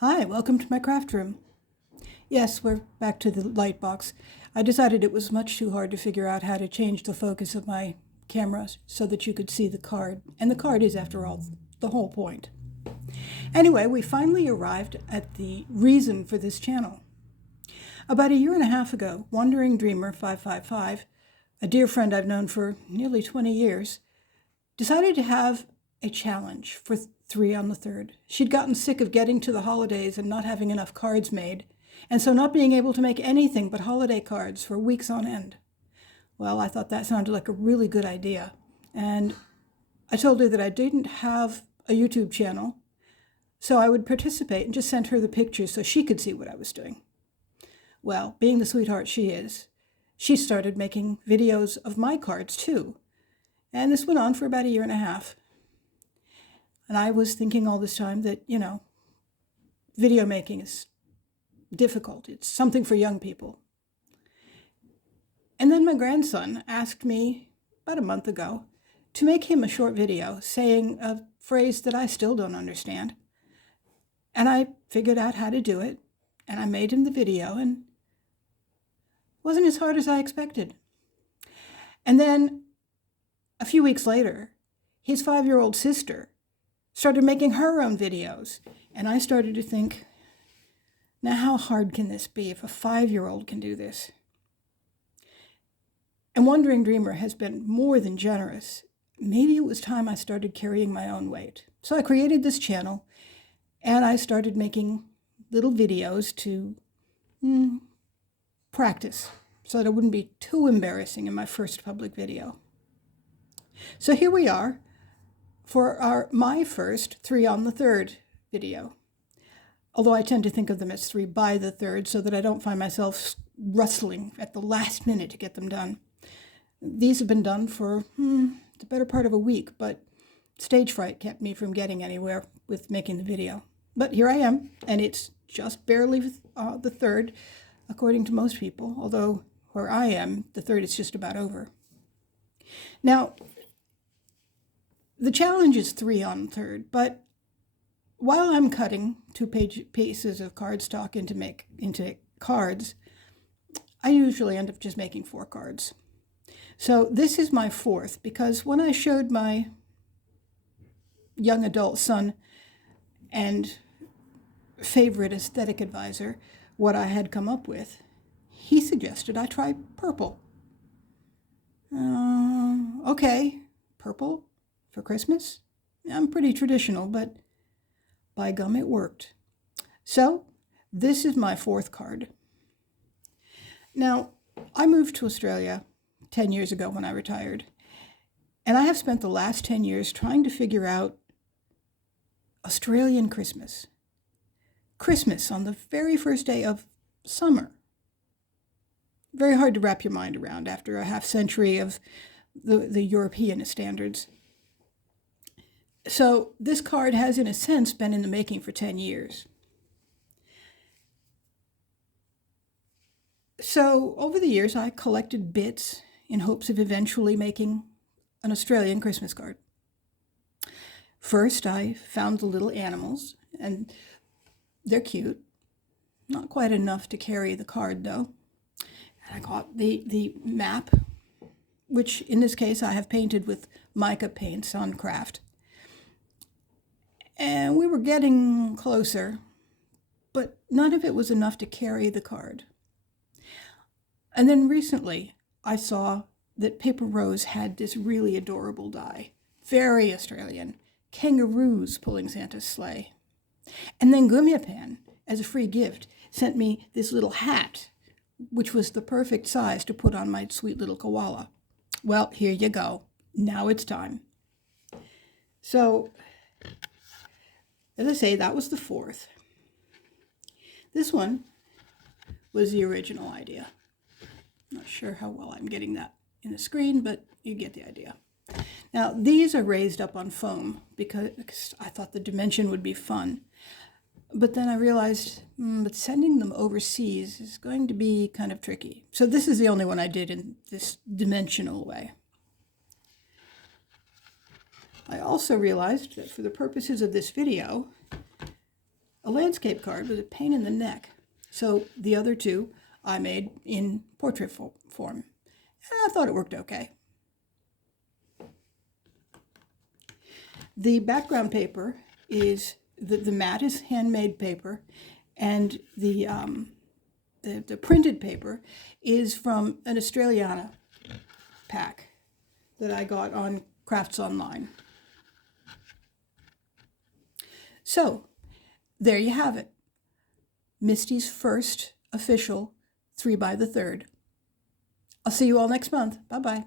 Hi, welcome to my craft room. Yes, we're back to the light box. I decided it was much too hard to figure out how to change the focus of my camera so that you could see the card. And the card is, after all, the whole point. Anyway, we finally arrived at the reason for this channel. About a year and a half ago, Wandering Dreamer 555, a dear friend I've known for nearly 20 years, decided to have a challenge for 3 on the 3rd. She'd gotten sick of getting to the holidays and not having enough cards made, and so not being able to make anything but holiday cards for weeks on end. Well, I thought that sounded like a really good idea, and I told her that I didn't have a YouTube channel, so I would participate and just send her the pictures so she could see what I was doing. Well, being the sweetheart she is, she started making videos of my cards too, and this went on for about a year and a half. And I was thinking all this time that, video making is difficult. It's something for young people. And then my grandson asked me about a month ago to make him a short video saying a phrase that I still don't understand. And I figured out how to do it, and I made him the video, and it wasn't as hard as I expected. And then a few weeks later, his 5-year-old sister started making her own videos. And I started to think, now how hard can this be if a 5-year-old can do this? And Wandering Dreamer has been more than generous. Maybe it was time I started carrying my own weight. So I created this channel, and I started making little videos to practice so that it wouldn't be too embarrassing in my first public video. So here we are for my first 3 on the 3rd video. Although I tend to think of them as 3 by the 3rd so that I don't find myself rustling at the last minute to get them done. These have been done for the better part of a week, but stage fright kept me from getting anywhere with making the video. But here I am, and it's just barely the 3rd, according to most people, although where I am, the 3rd is just about over. Now, the challenge is 3 on 3rd, but while I'm cutting 2 pieces of cardstock into cards, I usually end up just making 4 cards. So this is my 4th, because when I showed my young adult son and favorite aesthetic advisor what I had come up with, he suggested I try purple. Okay, purple for Christmas? I'm pretty traditional, but by gum, it worked. So this is my 4th card. Now, I moved to Australia 10 years ago when I retired, and I have spent the last 10 years trying to figure out Australian Christmas. Christmas on the very first day of summer. Very hard to wrap your mind around after a half century of the European standards. So this card has, in a sense, been in the making for 10 years. So over the years, I collected bits in hopes of eventually making an Australian Christmas card. First, I found the little animals, and they're cute. Not quite enough to carry the card, though. And I got the map, which in this case I have painted with mica paints on Craft. And we were getting closer, but none of it was enough to carry the card. And then recently, I saw that Paper Rose had this really adorable die. Very Australian. Kangaroos pulling Santa's sleigh. And then Gumyapan, as a free gift, sent me this little hat, which was the perfect size to put on my sweet little koala. Well, here you go. Now it's time. So, as I say, that was the 4th. This one was the original idea. Not sure how well I'm getting that in the screen, but you get the idea. Now, these are raised up on foam because I thought the dimension would be fun. But then I realized that sending them overseas is going to be kind of tricky. So this is the only one I did in this dimensional way. I also realized that for the purposes of this video, A landscape card was a pain in the neck. So the other two I made in portrait form. And I thought it worked okay. The background paper is, the mat is handmade paper, and the printed paper is from an Australiana pack that I got on Crafts Online. So, there you have it. Misty's first official 3 by the 3rd. I'll see you all next month. Bye-bye.